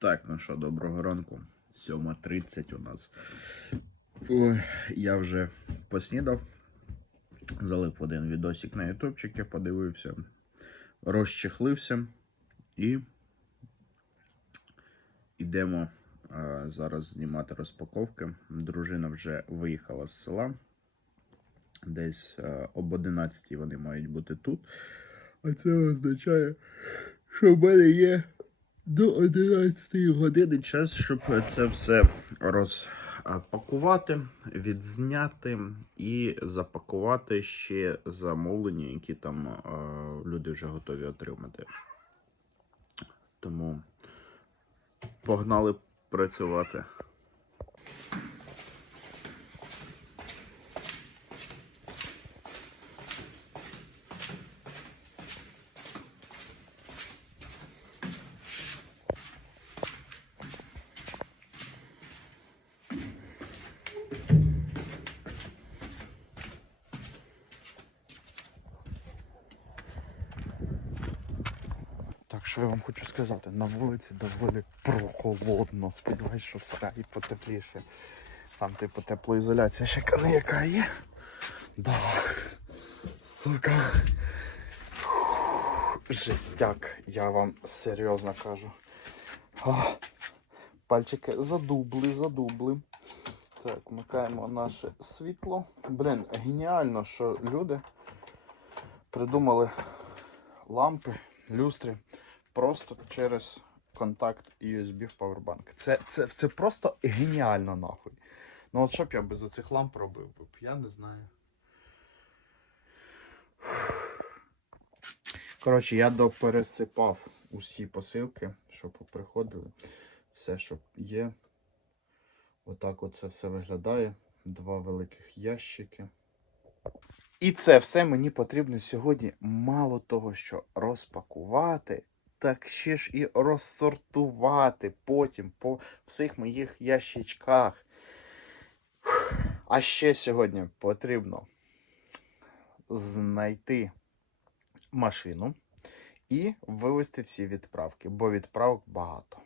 Так, ну що, доброго ранку. 7.30 у нас. Ой, я вже поснідав. Залип один відосик на ютубчик, я подивився, розчехлився і йдемо зараз знімати розпаковки. Дружина вже виїхала з села. Десь об 11 вони мають бути тут. А це означає, що в мене є до 11 години час, щоб це все розпакувати, відзняти і запакувати ще замовлення, які там е, люди вже готові отримати. Тому погнали працювати. Так, що я вам хочу сказати, на вулиці доволі прохолодно. Сподіваюсь, що в сараї потепліше. Там, типу, теплоізоляція ще яка є. Да. Сука. Жестяк, я вам серйозно кажу. А, пальчики задубли, задубли. Так, вмикаємо наше світло. Блін, геніально, що люди придумали лампи, люстри просто через контакт USB в Powerbank. Це, це, це просто геніально нахуй. Ну от що б я без оцих ламп робив би? Я не знаю. Коротше, я допересипав усі посилки, щоб приходили. Все, що є. Отак от це все виглядає. Два великих ящики. І це все мені потрібно сьогодні мало того, що розпакувати, так ще ж і розсортувати потім по всіх моїх ящичках. А ще сьогодні потрібно знайти машину і вивезти всі відправки, бо відправок багато.